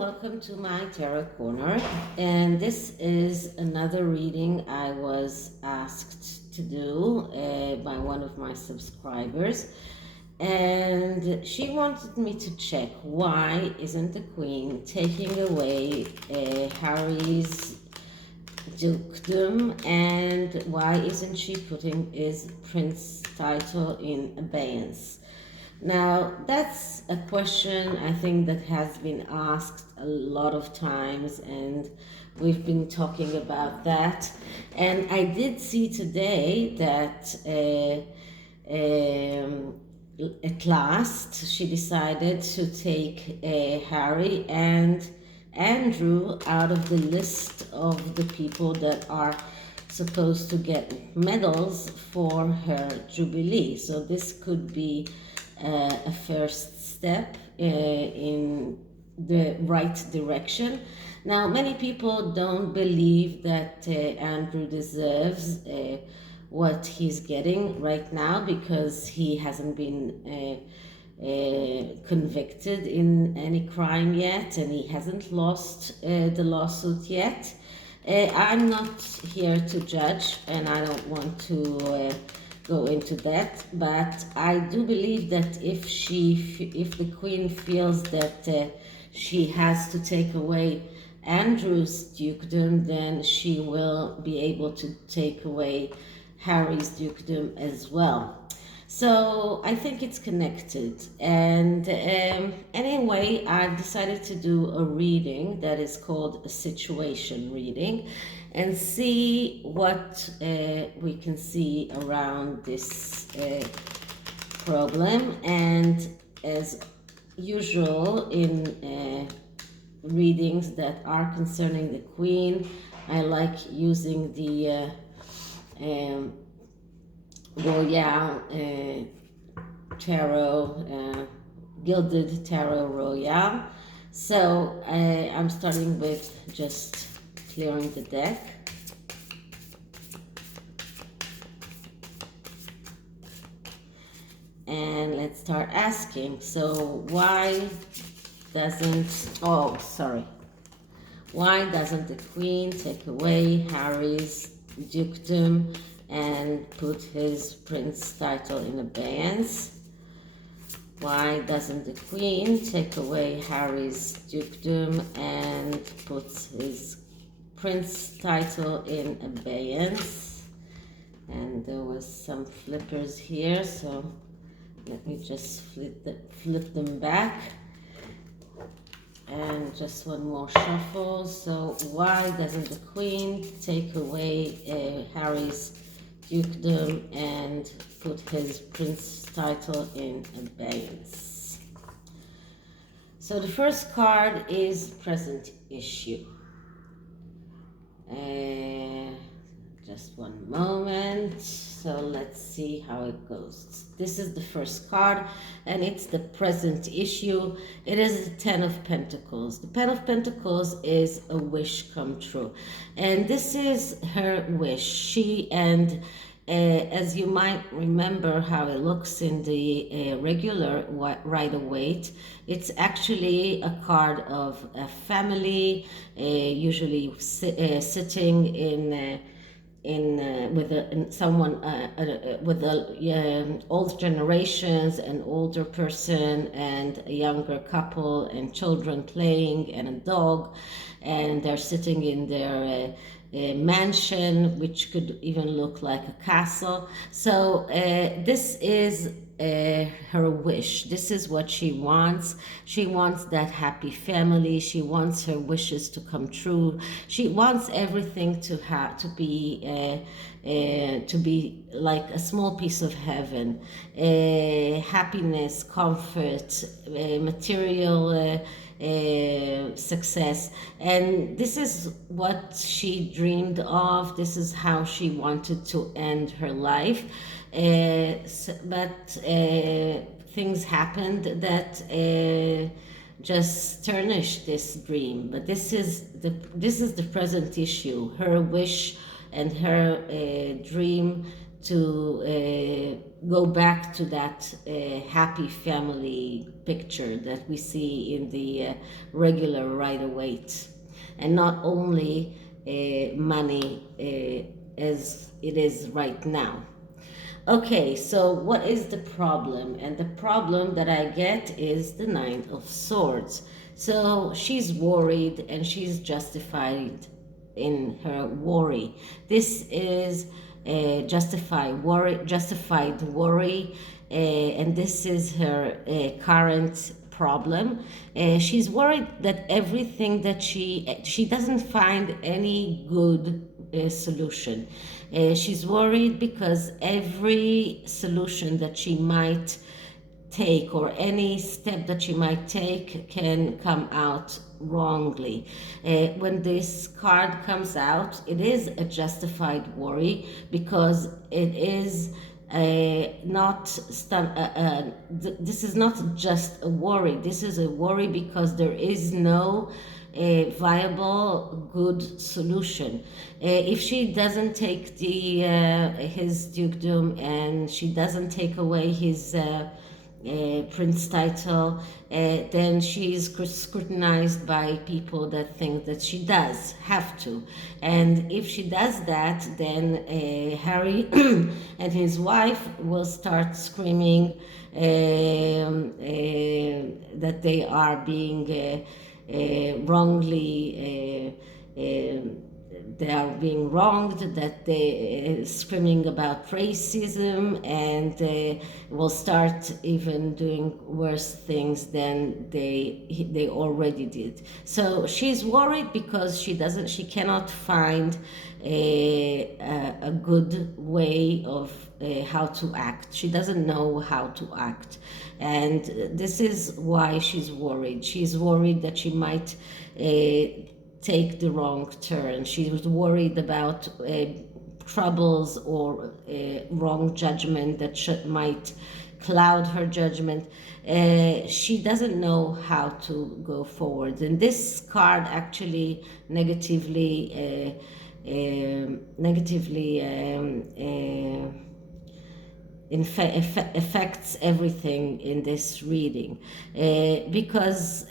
welcome to my Tarot Corner. And this is another reading I was asked to do by one of my subscribers. And she wanted me to check why isn't the Queen taking away Harry's dukedom, and why isn't she putting his prince title in abeyance? Now, that's a question I think that has been asked a lot of times, and we've been talking about that. And I did see today that at last she decided to take Harry and Andrew out of the list of the people that are supposed to get medals for her Jubilee. So this could be a first step in the right direction. Now, many people don't believe that Andrew deserves what he's getting right now because he hasn't been convicted in any crime yet, and he hasn't lost the lawsuit yet. I'm not here to judge, and I don't want to go into that, but I do believe that if the Queen feels that she has to take away Andrew's dukedom, then she will be able to take away Harry's dukedom as well. So I think it's connected. And anyway, I've decided to do a reading that is called a situation reading, and see what we can see around this problem. And as usual in readings that are concerning the Queen, I like using the royale tarot, Gilded Tarot Royale. So I'm starting with just clearing the deck. And let's start asking. So why doesn't the Queen take away Harry's dukedom and put his prince title in abeyance? Why doesn't the Queen take away Harry's dukedom and put his prince title in abeyance? And there was some flippers here, so let me just flip them back. And just one more shuffle. So why doesn't the Queen take away Harry's dukedom and put his prince title in abeyance? So the first card is present issue. Just one moment. So let's see how it goes. This is the first card, and it's the present issue. It is the Ten of Pentacles. The Ten of Pentacles is a wish come true, and this is her wish. She and as you might remember how it looks in the regular Rider-Waite, it's actually a card of a family, usually sitting in with someone with old generations, an older person and a younger couple, and children playing, and a dog, and they're sitting in their mansion, which could even look like a castle. So this is her wish. This is what she wants. She wants that happy family. She wants her wishes to come true. She wants everything to be like a small piece of heaven. Happiness, comfort, material success. And this is what she dreamed of. This is how she wanted to end her life. But things happened that just tarnished this dream. But this is the present issue. Her wish and her dream go back to that happy family picture that we see in the regular Rider-Waite, and not only money as it is right now. Okay, so what is the problem? And the problem that I get is the Nine of Swords. So she's worried and she's justified in her worry. This is justified worry, and this is her current problem. She's worried that everything that she doesn't find any good solution. She's worried because every solution that she might take, or any step that she might take, can come out wrongly. When this card comes out, it is a justified worry, because it is this is not just a worry. This is a worry because there is no viable good solution. If she doesn't take his dukedom, and she doesn't take away his prince title, then she is scrutinized by people that think that she does have to. And if she does that, then Harry and his wife will start screaming that they are being wrongly they are being wronged, that they screaming about racism, and will start even doing worse things than they already did. So she's worried because she cannot find a good way of how to act. She doesn't know how to act, and this is why she's worried. She's worried that she might take the wrong turn. She was worried about troubles or wrong judgment that might cloud her judgment. She doesn't know how to go forward. And this card actually negatively affects everything in this reading, because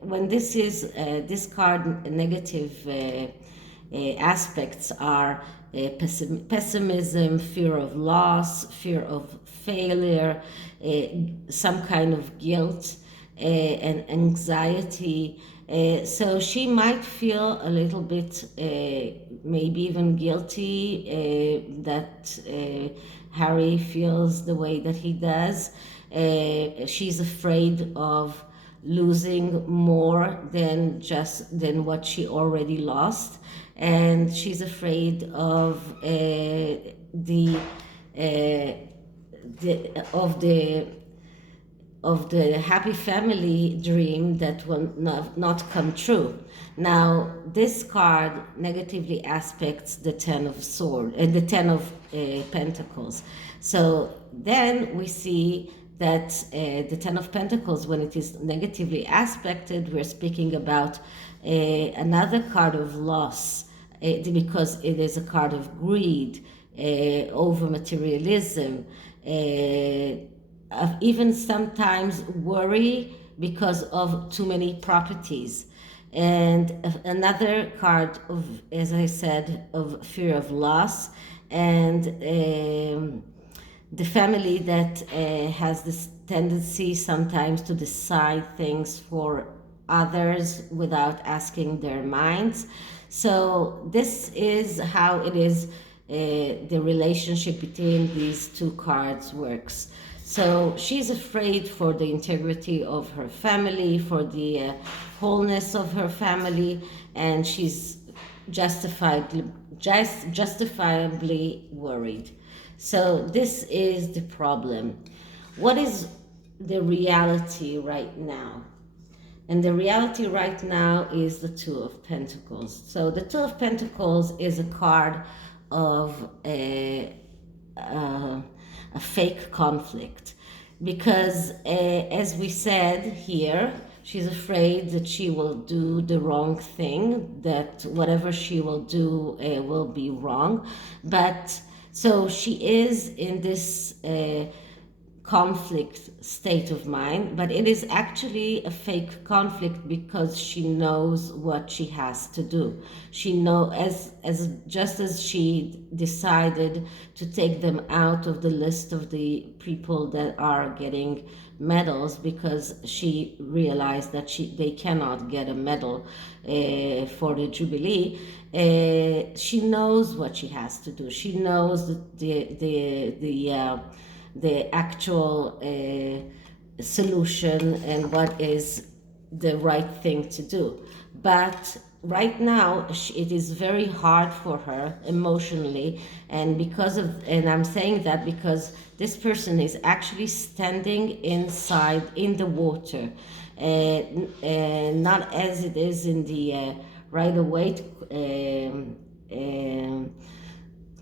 when this card, negative aspects are pessimism, fear of loss, fear of failure, some kind of guilt, and anxiety. So she might feel a little bit, maybe even guilty, that Harry feels the way that he does. She's afraid of losing more than what she already lost, and she's afraid of of the happy family dream that will not come true. Now, this card negatively aspects the Ten of Swords and the Ten of Pentacles. So then we see that the Ten of Pentacles, when it is negatively aspected, we're speaking about another card of loss, because it is a card of greed, over materialism, even sometimes worry because of too many properties. And another card of, as I said, of fear of loss, and the family that has this tendency sometimes to decide things for others without asking their minds. So this is how it is, the relationship between these two cards works. So she's afraid for the integrity of her family, for the wholeness of her family, and she's justifiably worried. So this is the problem. What is the reality right now? And the reality right now is the Two of Pentacles. So the Two of Pentacles is a card of a fake conflict, because as we said here, she's afraid that she will do the wrong thing, that whatever she will do will be wrong. But So she is in this conflict state of mind, but it is actually a fake conflict because she knows what she has to do. She know as just as she decided to take them out of the list of the people that are getting medals because she realized that they cannot get a medal for the Jubilee. She knows what she has to do. She knows the actual solution and what is the right thing to do. But right now, it is very hard for her emotionally, and and I'm saying that because this person is actually standing inside in the water, not as it is in the Rider-Waite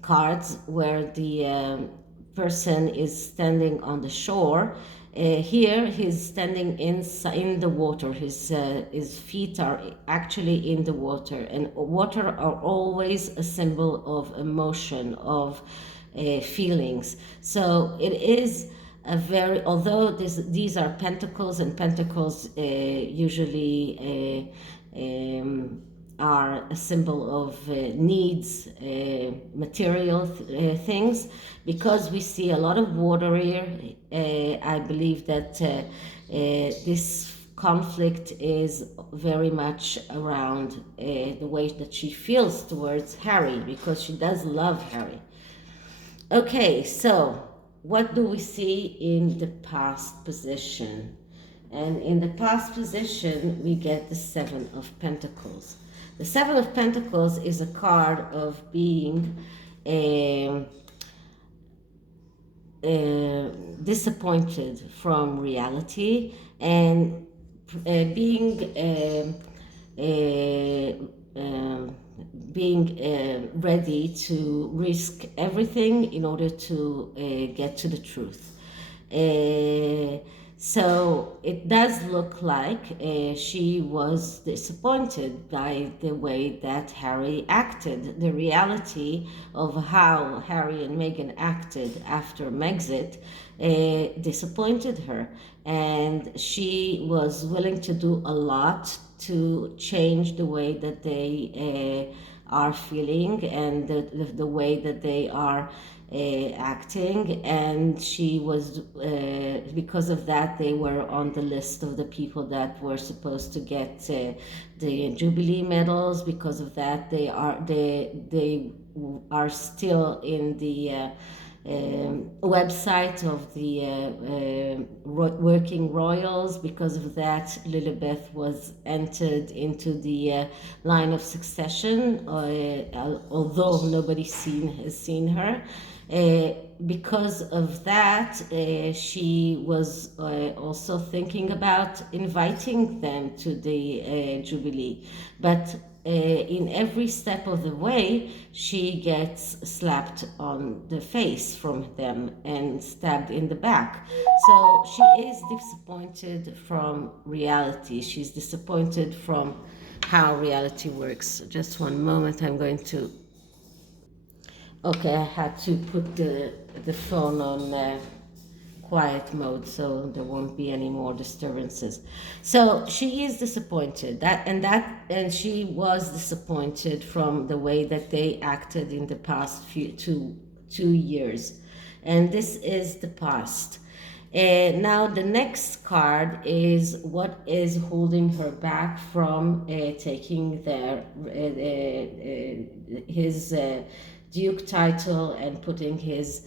cards where the person is standing on the shore. Here he's standing in the water. His feet are actually in the water, and water are always a symbol of emotion, of feelings. So it is a very, although these are pentacles, and pentacles usually are a symbol of needs, material things. Because we see a lot of water here, I believe that this conflict is very much around the way that she feels towards Harry, because she does love Harry. Okay, so what do we see in the past position? And in the past position, we get the Seven of Pentacles. The Seven of Pentacles is a card of being disappointed from reality, and being ready to risk everything in order to get to the truth. So it does look like she was disappointed by the way that Harry acted. The reality of how Harry and Meghan acted after Megxit disappointed her, and she was willing to do a lot to change the way that they are feeling, and the way that they are acting. And she was because of that, they were on the list of the people that were supposed to get the Jubilee medals. Because of that, they are still in the website of the working royals. Because of that, Lilibeth was entered into the line of succession, although nobody has seen her. Because of that, she was also thinking about inviting them to the Jubilee. But in every step of the way, she gets slapped on the face from them and stabbed in the back. So she is disappointed from reality. She's disappointed from how reality works. Just one moment, I'm going to... Okay, I had to put the phone on quiet mode so there won't be any more disturbances. So she is disappointed, and she was disappointed from the way that they acted in the past two years, and this is the past. Now the next card is what is holding her back from taking his Duke title and putting his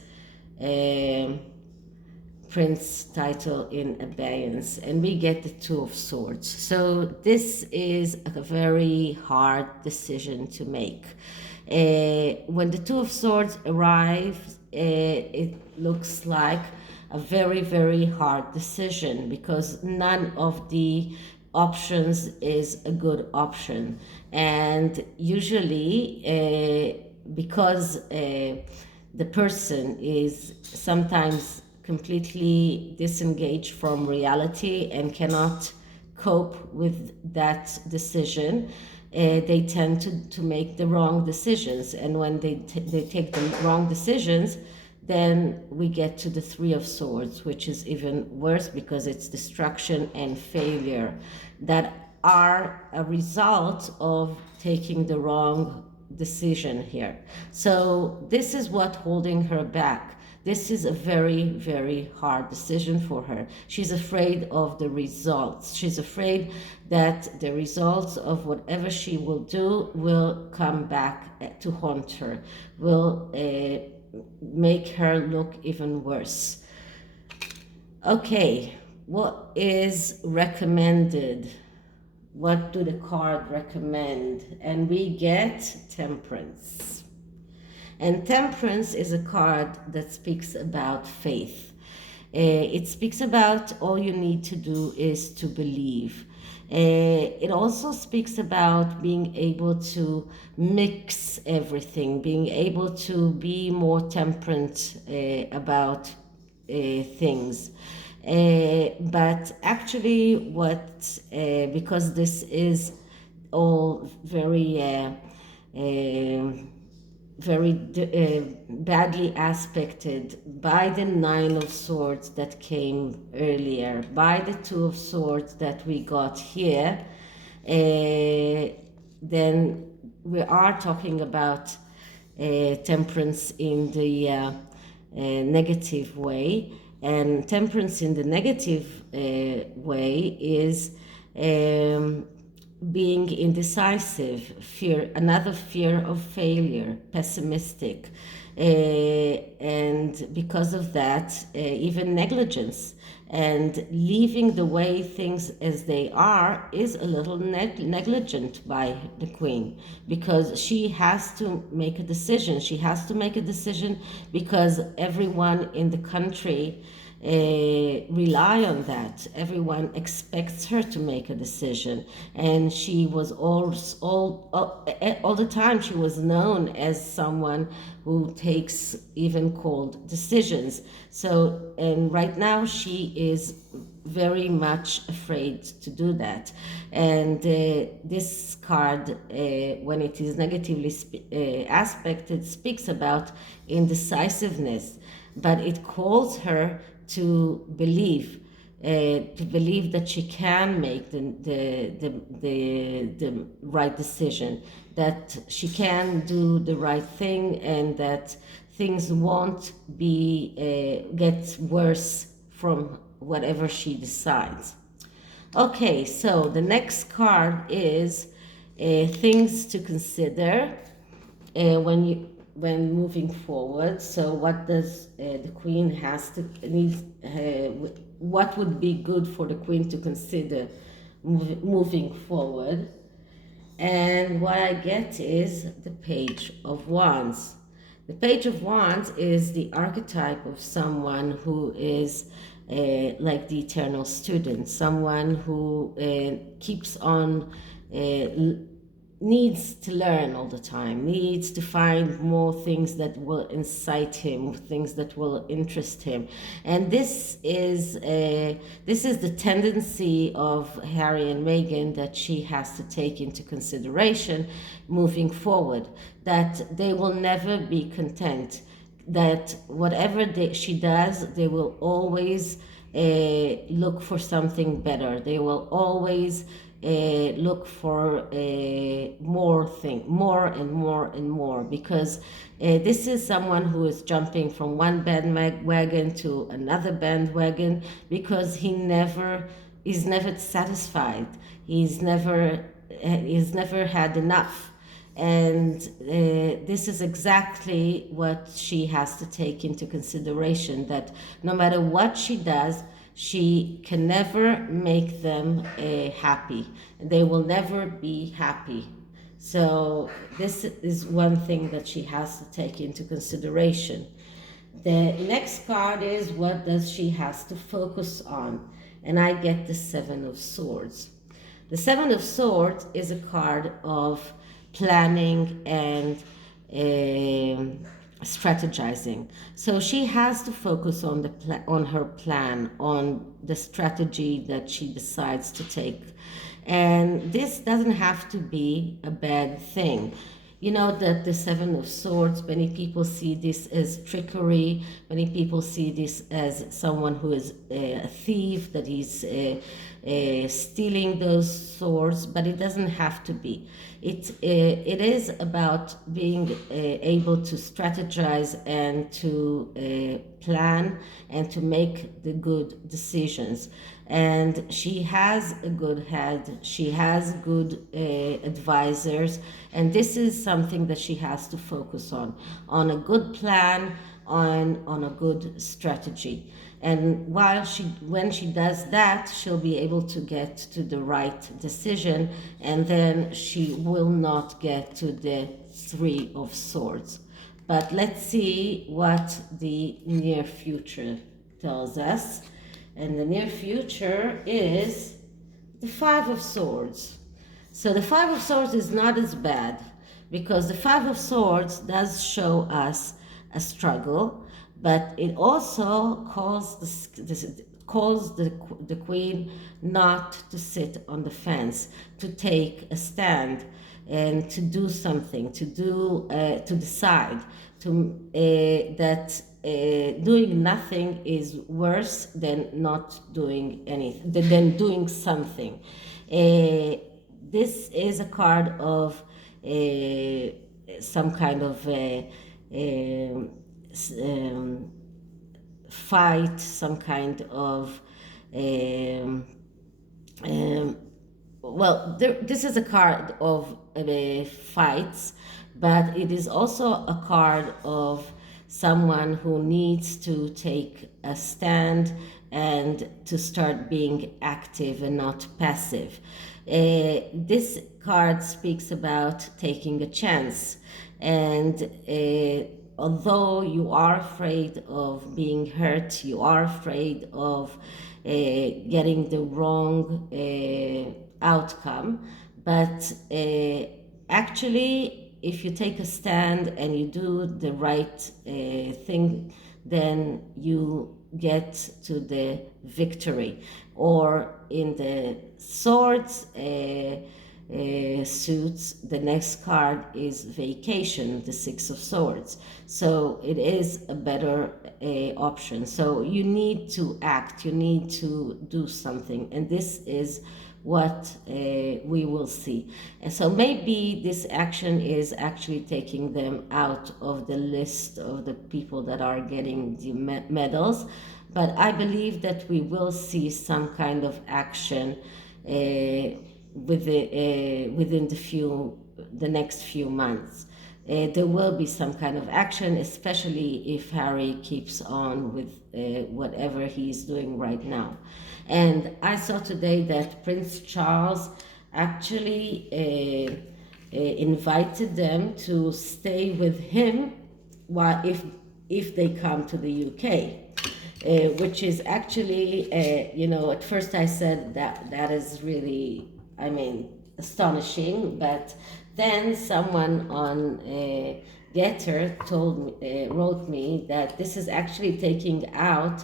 Prince title in abeyance. And we get the Two of Swords. So this is a very hard decision to make. When the Two of Swords arrives, it looks like a very, very hard decision, because none of the options is a good option. And usually, because the person is sometimes completely disengaged from reality and cannot cope with that decision, they tend to make the wrong decisions. And when they take the wrong decisions, then we get to the Three of Swords, which is even worse because it's destruction and failure that are a result of taking the wrong decision here. So this is what holding her back. This is a very, very hard decision for her. She's afraid of the results. She's afraid that the results of whatever she will do will come back to haunt her, will make her look even worse. Okay, what is recommended? What do the card recommend? And we get Temperance. And Temperance is a card that speaks about faith. It speaks about all you need to do is to believe. It also speaks about being able to mix everything, being able to be more temperate about things. But actually because this is all very badly aspected by the Nine of Swords that came earlier, by the Two of Swords that we got here, then we are talking about temperance in the negative way. And temperance in the negative way is being indecisive, another fear of failure, pessimistic, and because of that, even negligence. And leaving the way things as they are is a little negligent by the Queen, because she has to make a decision. She has to make a decision because everyone in the country rely on that. Everyone expects her to make a decision, and she was all the time she was known as someone who takes even cold decisions. So, and right now she is very much afraid to do that. And this card, when it is negatively aspected, speaks about indecisiveness, but it calls her to believe that she can make the right decision, that she can do the right thing, and that things won't get worse from whatever she decides. Okay, so the next card is things to consider when moving forward. So what does the Queen what would be good for the Queen to consider moving forward? And what I get is the Page of Wands. The Page of Wands is the archetype of someone who is like the eternal student, someone who keeps on needs to learn all the time, needs to find more things that will incite him, things that will interest him. And this is the tendency of Harry and Meghan that she has to take into consideration moving forward, that they will never be content, that whatever she does, they will always look for something better. They will always look for more and more, because this is someone who is jumping from one bandwagon to another bandwagon, because he's never satisfied. He's never had enough. And this is exactly what she has to take into consideration, that no matter what she does, she can never make them happy. They will never be happy. So this is one thing that she has to take into consideration. The next card is what does she has to focus on? And I get the Seven of Swords. The Seven of Swords is a card of planning and strategizing. So she has to focus on her plan, on the strategy that she decides to take. And this doesn't have to be a bad thing. You know that the Seven of Swords, many people see this as trickery. Many people see this as someone who is a thief, that he's stealing those swords, but it doesn't have to be. It is about being able to strategize and to plan and to make the good decisions. And she has a good head, she has good advisors, and this is something that she has to focus on a good plan, on a good strategy. And when she does that, she'll be able to get to the right decision, and then she will not get to the Three of Swords. But let's see what the near future tells us. And the near future is the Five of Swords. So the Five of Swords is not as bad, because the Five of Swords does show us a struggle, but it also calls the queen not to sit on the fence, to take a stand and to do something, to decide that doing nothing is worse than not doing anything, than doing something. This is a card of some kind of fight, some kind of this is a card of fights, but it is also a card of someone who needs to take a stand and to start being active and not passive. This card speaks about taking a chance, and although you are afraid of being hurt, you are afraid of getting the wrong outcome, but actually, if you take a stand and you do the right thing, then you get to the victory. Or in the swords suits, the next card is vacation, the Six of Swords. So it is a better option. So you need to act, you need to do something, and this is what we will see. And so maybe this action is actually taking them out of the list of the people that are getting the medals, but I believe that we will see some kind of action within the next few months. There will be some kind of action, especially if Harry keeps on with whatever he's doing right now. And I saw today that Prince Charles actually invited them to stay with him while if they come to the UK, which is actually, at first I said that is really, astonishing, but then someone on GETTR wrote me that this is actually taking out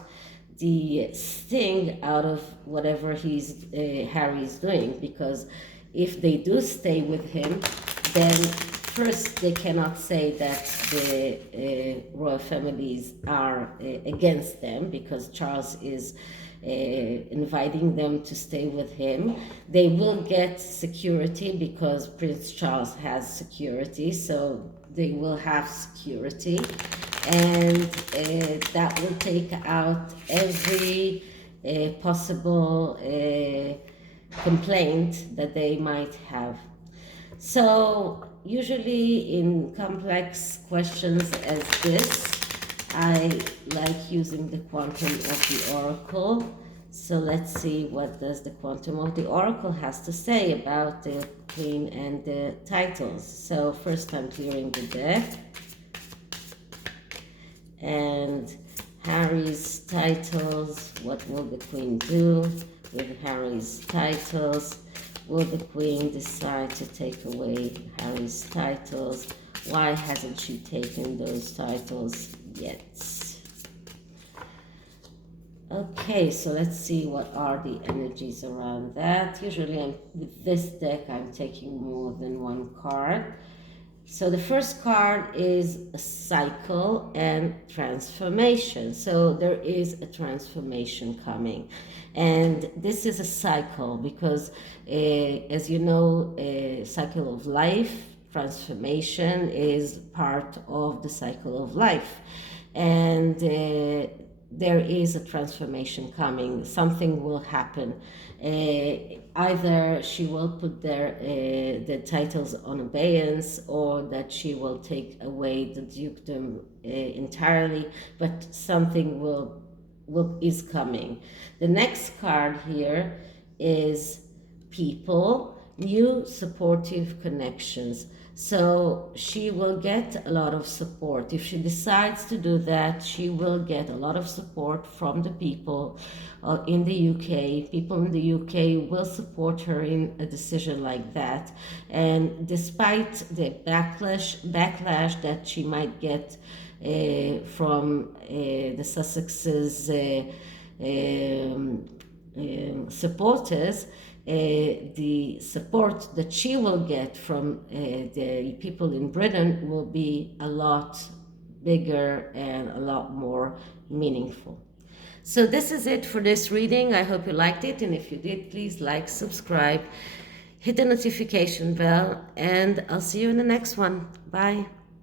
the sting out of whatever Harry's doing, because if they do stay with him, then first they cannot say that the royal families are against them, because Charles is inviting them to stay with him. They will get security because Prince Charles has security, so they will have security, and that will take out every possible complaint that they might have. So usually in complex questions as this, I like using the quantum of the oracle. So let's see what does the quantum of the oracle has to say about the queen and the titles. So first I'm clearing the deck. And Harry's titles, what will the queen do with Harry's titles? Will the queen decide to take away Harry's titles? Why hasn't she taken those titles yet? Okay, so let's see what are the energies around that. Usually with this deck, I'm taking more than one card. So the first card is a cycle and transformation. So there is a transformation coming. And this is a cycle because, as you know, a cycle of life, transformation is part of the cycle of life. And there is a transformation coming. Something will happen. Either she will put the titles on abeyance, or that she will take away the dukedom entirely. But something is coming. The next card here is people, new supportive connections. So she will get a lot of support. If she decides to do that, she will get a lot of support from the people in the UK. People in the UK will support her in a decision like that. And despite the backlash that she might get from the Sussexes supporters, the support that she will get from the people in Britain will be a lot bigger and a lot more meaningful. So this is it for this reading. I hope you liked it, and if you did, please like, subscribe, hit the notification bell, and I'll see you in the next one. Bye.